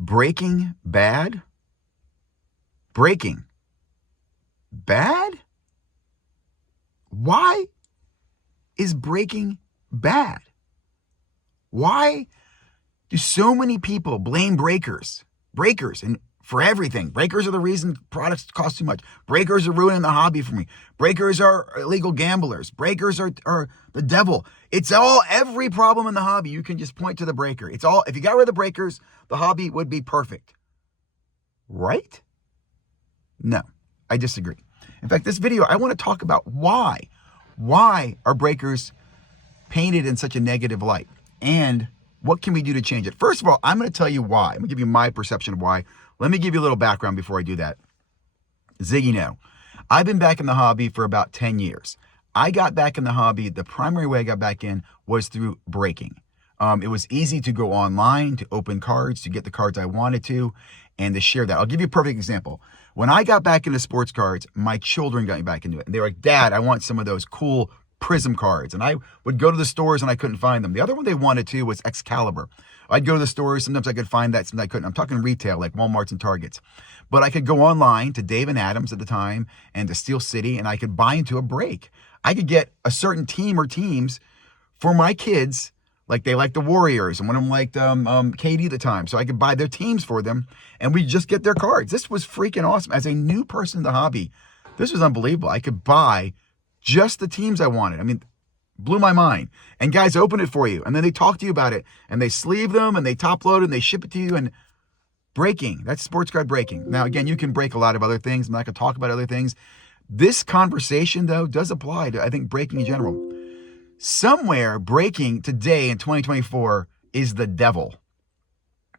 Breaking bad? Breaking bad? Why is breaking bad? Why do so many people blame breakers? Breakers and for everything. Breakers are the reason products cost too much. Breakers are ruining the hobby for me. Breakers are illegal gamblers. Breakers are the devil. It's all, every problem in the hobby, you can just point to the breaker. It's all, if you got rid of the breakers, the hobby would be perfect. Right? No, I disagree. In fact, this video, I want to talk about why. Why are breakers painted in such a negative light? And what can we do to change it? First of all, I'm going to tell you why. I'm going to give you my perception of why. Let me give you a little background before I do that. Ziggy, no. I've been back in the hobby for about 10 years. I got back in the hobby, the primary way I got back in was through breaking. It was easy to go online, to open cards, to get the cards I wanted to, and to share that. I'll give you a perfect example. When I got back into sports cards, my children got me back into it. And they were like, Dad, I want some of those cool Prism cards. And I would go to the stores and I couldn't find them. The other one they wanted to was Excalibur. I'd go to the stores. Sometimes I could find that, sometimes I couldn't. I'm talking retail, like Walmart's and Targets. But I could go online to Dave and Adams at the time and to Steel City, and I could buy into a break. I could get a certain team or teams for my kids, like they liked the Warriors, and one of them liked KD at the time. So I could buy their teams for them, and we just get their cards. This was freaking awesome. As a new person in the hobby, this was unbelievable. I could buy just the teams I wanted. I mean, blew my mind. And guys open it for you, and then they talk to you about it, and they sleeve them, and they top load, and they ship it to you. And breaking, that's sports card breaking. Now, again, you can break a lot of other things. I'm not going to talk about other things. This conversation, though, does apply to, I think, breaking in general. Somewhere, breaking today in 2024 is the devil,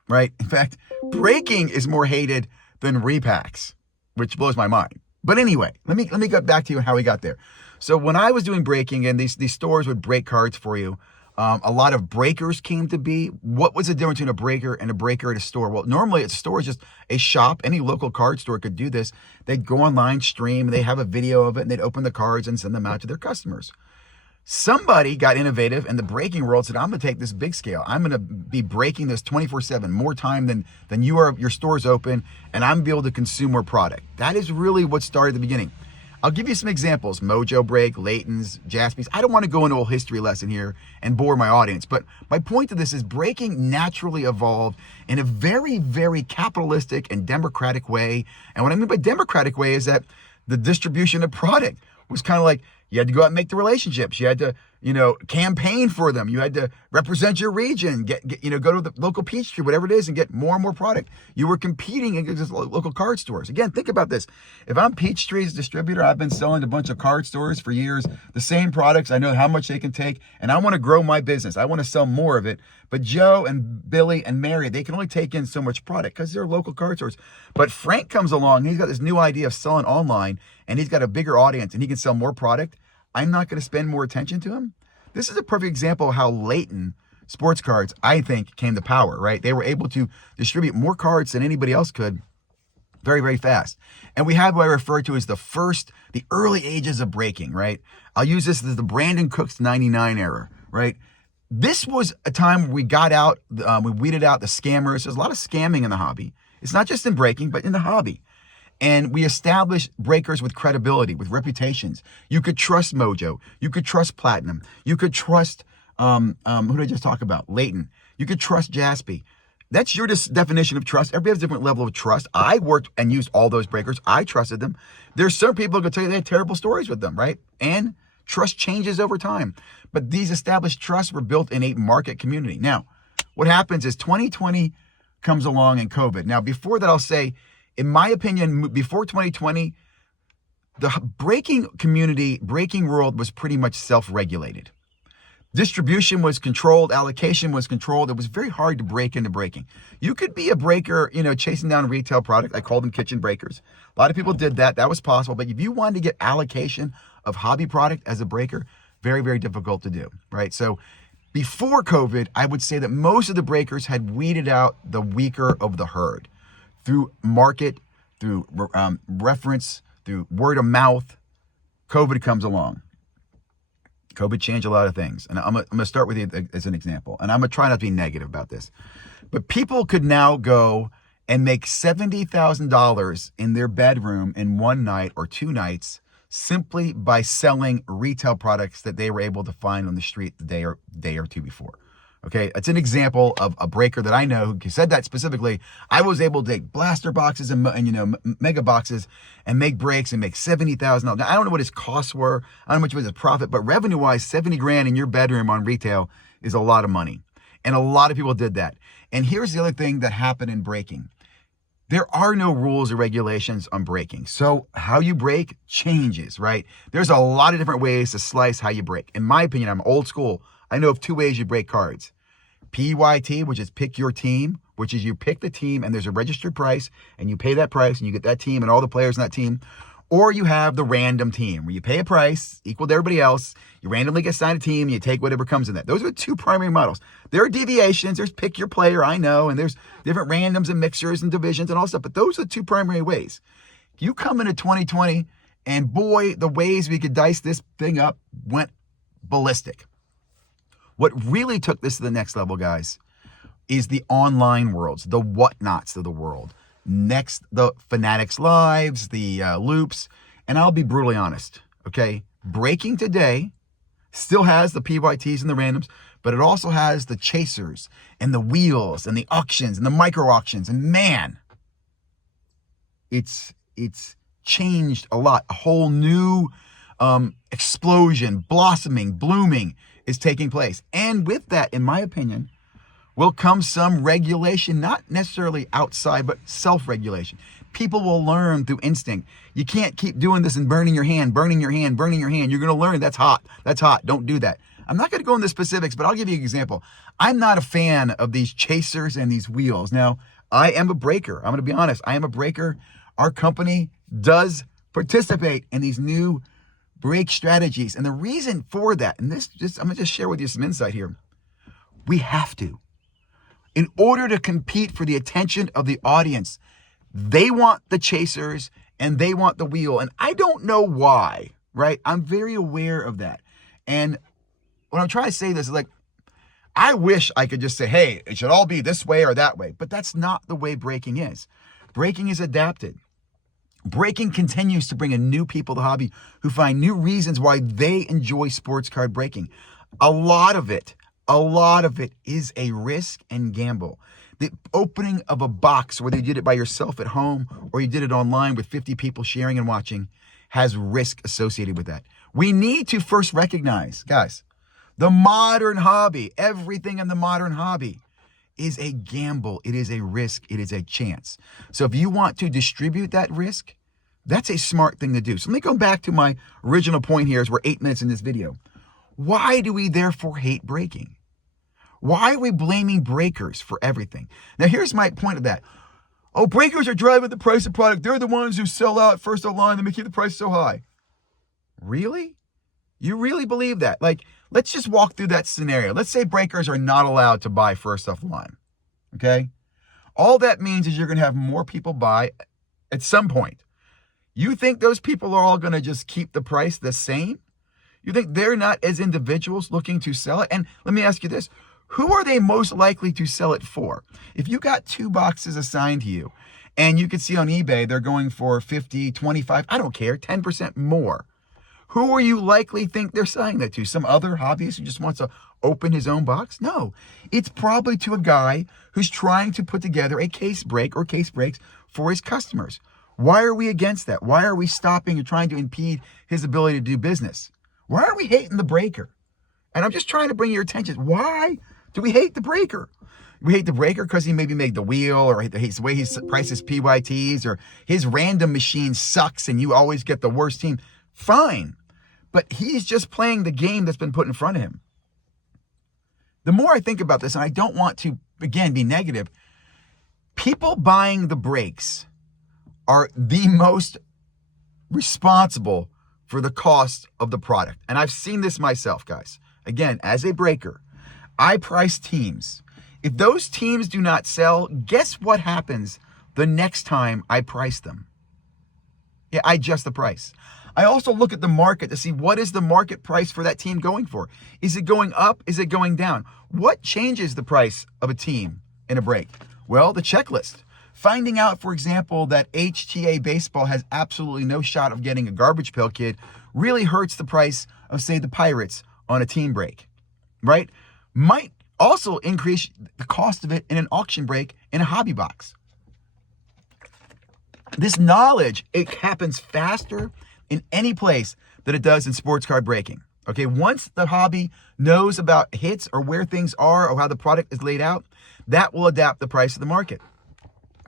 right? In fact, breaking is more hated than repacks, which blows my mind. But anyway, let me get back to you how we got there. So when I was doing breaking, and these stores would break cards for you, a lot of breakers came to be. What was the difference between a breaker and a breaker at a store? Well, normally a store is just a shop. Any local card store could do this. They'd go online, stream, they have a video of it, and they'd open the cards and send them out to their customers. Somebody got innovative in the breaking world, said, I'm going to take this big scale. I'm going to be breaking this 24/7, more time than your store's open, and I'm going to be able to consume more product. That is really what started at the beginning. I'll give you some examples. Mojo Break, Layton's, Jaspy's. I don't want to go into a whole history lesson here and bore my audience, but my point to this is breaking naturally evolved in a very, very capitalistic and democratic way. And what I mean by democratic way is that the distribution of product was kind of like, you had to go out and make the relationships. You had to, campaign for them. You had to represent your region, go to the local Peachtree, whatever it is, and get more and more product. You were competing against local card stores. Again, think about this. If I'm Peachtree's distributor, I've been selling to a bunch of card stores for years, the same products. I know how much they can take, and I want to grow my business. I want to sell more of it. But Joe and Billy and Mary, they can only take in so much product because they're local card stores. But Frank comes along, he's got this new idea of selling online, and he's got a bigger audience, and he can sell more product. I'm not going to spend more attention to him. This is a perfect example of how Layton sports cards, I think, came to power, right? They were able to distribute more cards than anybody else could very, very fast. And we have what I refer to as the early ages of breaking, right? I'll use this as the Brandon Cooks 99 era, right? This was a time where we got out, we weeded out the scammers. There's a lot of scamming in the hobby. It's not just in breaking, but in the hobby. And we established breakers with credibility, with reputations. You could trust Mojo. You could trust Platinum. You could trust, who did I just talk about? Layton. You could trust Jaspy. That's your definition of trust. Everybody has a different level of trust. I worked and used all those breakers. I trusted them. There's some people who can tell you they had terrible stories with them, right? And trust changes over time. But these established trusts were built in a market community. Now, what happens is 2020 comes along and COVID. Now, before that, I'll say, in my opinion, before 2020, the breaking world was pretty much self-regulated. Distribution was controlled, allocation was controlled. It was very hard to break into breaking. You could be a breaker, chasing down retail product. I call them kitchen breakers. A lot of people did that. That was possible. But if you wanted to get allocation of hobby product as a breaker, very, very difficult to do, right? So before COVID, I would say that most of the breakers had weeded out the weaker of the herd. Through market, through reference, through word of mouth, COVID comes along. COVID changed a lot of things. And I'm going to start with you as an example. And I'm going to try not to be negative about this. But people could now go and make $70,000 in their bedroom in one night or two nights simply by selling retail products that they were able to find on the street the day or two before. Okay, it's an example of a breaker that I know who said that specifically. I was able to take blaster boxes and mega boxes and make breaks and make $70,000. Now, I don't know what his costs were. I don't know how much was his profit, but revenue-wise, 70 grand in your bedroom on retail is a lot of money. And a lot of people did that. And here's the other thing that happened in breaking. There are no rules or regulations on breaking. So how you break changes, right? There's a lot of different ways to slice how you break. In my opinion, I'm old school. I know of two ways you break cards. PYT, which is pick your team, which is you pick the team and there's a registered price and you pay that price and you get that team and all the players in that team. Or you have the random team where you pay a price equal to everybody else. You randomly get assigned a team and you take whatever comes in that. Those are the two primary models. There are deviations. There's pick your player, I know, and there's different randoms and mixers and divisions and all stuff. But those are the two primary ways. You come into 2020 and boy, the ways we could dice this thing up went ballistic. What really took this to the next level, guys, is the online worlds, the whatnots of the world. Next, the Fanatics Lives, the Loops, and I'll be brutally honest, okay? Breaking today still has the PYTs and the randoms, but it also has the chasers and the wheels and the auctions and the micro auctions. And man, it's changed a lot. A whole new explosion, blossoming, blooming is taking place. And with that, in my opinion, will come some regulation, not necessarily outside, but self-regulation. People will learn through instinct. You can't keep doing this and burning your hand. You're going to learn that's hot. Don't do that. I'm not going to go into specifics, but I'll give you an example. I'm not a fan of these chasers and these wheels. Now, I am a breaker. I'm going to be honest. I am a breaker. Our company does participate in these new break strategies. And the reason for that, and I'm going to just share with you some insight here. We have to. In order to compete for the attention of the audience, they want the chasers and they want the wheel. And I don't know why, right? I'm very aware of that. And when I'm trying to say this is like, I wish I could just say, hey, it should all be this way or that way. But that's not the way breaking is. Breaking is adapted. Breaking continues to bring in new people to the hobby who find new reasons why they enjoy sports card breaking. A lot of it is a risk and gamble. The opening of a box, whether you did it by yourself at home or you did it online with 50 people sharing and watching, has risk associated with that. We need to first recognize, guys, the modern hobby, everything in the modern hobby is a gamble. It is a risk. It is a chance. So if you want to distribute that risk, that's a smart thing to do. So let me go back to my original point here as we're 8 minutes in this video. Why do we therefore hate breaking? Why are we blaming breakers for everything? Now, here's my point of that. Oh, breakers are driving the price of product. They're the ones who sell out first of line. They make the price so high. Really? You really believe that? Like, let's just walk through that scenario. Let's say breakers are not allowed to buy first off the line. Okay? All that means is you're going to have more people buy at some point. You think those people are all going to just keep the price the same? You think they're not as individuals looking to sell it? And let me ask you this. Who are they most likely to sell it for? If you got 2 boxes assigned to you and you can see on eBay they're going for 50, 25, I don't care, 10% more. Who are you likely think they're selling that to? Some other hobbyist who just wants to open his own box? No, it's probably to a guy who's trying to put together a case break or case breaks for his customers. Why are we against that? Why are we stopping and trying to impede his ability to do business? Why are we hating the breaker? And I'm just trying to bring your attention. Why do we hate the breaker? We hate the breaker because he maybe made the wheel or the way he prices PYTs or his random machine sucks and you always get the worst team. Fine. But he's just playing the game that's been put in front of him. The more I think about this, and I don't want to, again, be negative, people buying the breaks are the most responsible for the cost of the product. And I've seen this myself, guys. Again, as a breaker, I price teams. If those teams do not sell, guess what happens the next time I price them? Yeah, I adjust the price. I also look at the market to see what is the market price for that team going for. Is it going up? Is it going down? What changes the price of a team in a break? Well, the checklist. Finding out, for example, that HTA Baseball has absolutely no shot of getting a garbage pail kid really hurts the price of, say, the Pirates on a team break, right? Might also increase the cost of it in an auction break in a hobby box. This knowledge, it happens faster in any place than it does in sports card breaking. Okay, once the hobby knows about hits or where things are or how the product is laid out, that will adapt the price of the market.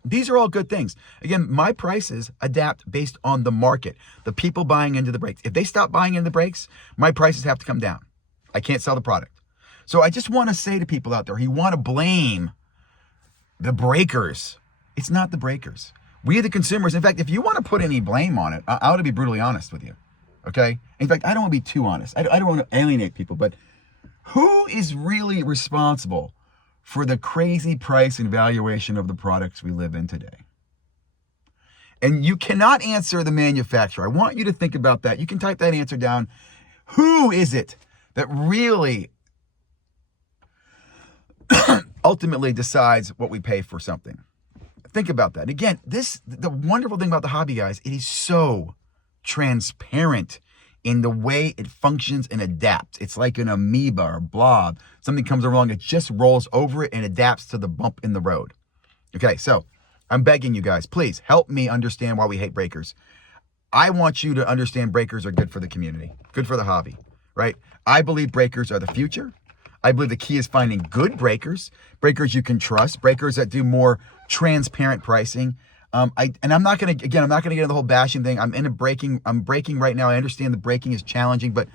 These are all good things. Again, my prices adapt based on the market, the people buying into the breaks. If they stop buying into the breaks, my prices have to come down. I can't sell the product. So I just want to say to people out there who want to blame the breakers, it's not the breakers. We, the consumers, in fact, if you want to put any blame on it, I ought to be brutally honest with you. Okay? In fact, I don't want to be too honest. I don't want to alienate people, but who is really responsible for the crazy price and valuation of the products we live in today? And you cannot answer the manufacturer. I want you to think about that. You can type that answer down. Who is it that really ultimately decides what we pay for something? Think about that. Again, the wonderful thing about the hobby, guys, it is so transparent in the way it functions and adapts. It's like an amoeba or blob. Something comes along, it just rolls over it and adapts to the bump in the road. Okay, so I'm begging you guys, please help me understand why we hate breakers. I want you to understand breakers are good for the community, good for the hobby, right? I believe breakers are the future. I believe the key is finding good breakers you can trust, breakers that do more transparent pricing. I'm not gonna get into the whole bashing thing. I'm breaking right now. I understand the breaking is challenging, but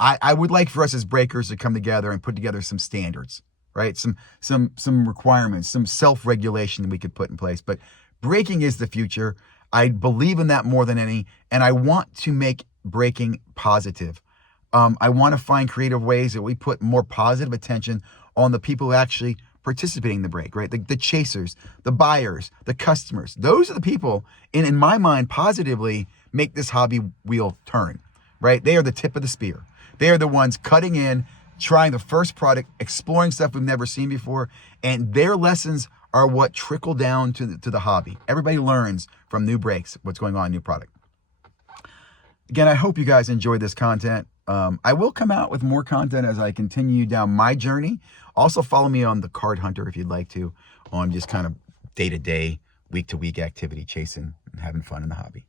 I would like for us as breakers to come together and put together some standards, right? Some requirements, some self-regulation that we could put in place. But breaking is the future. I believe in that more than any, and I want to make breaking positive. I want to find creative ways that we put more positive attention on the people who actually participating in the break, right? The chasers, the buyers, the customers. Those are the people, in my mind, positively make this hobby wheel turn, right? They are the tip of the spear. They are the ones cutting in, trying the first product, exploring stuff we've never seen before, and their lessons are what trickle down to the hobby. Everybody learns from new breaks, what's going on, new product. Again, I hope you guys enjoyed this content. I will come out with more content as I continue down my journey. Also follow me on the Card Hunter if you'd like to, on just kind of day-to-day, week-to-week activity, chasing and having fun in the hobby.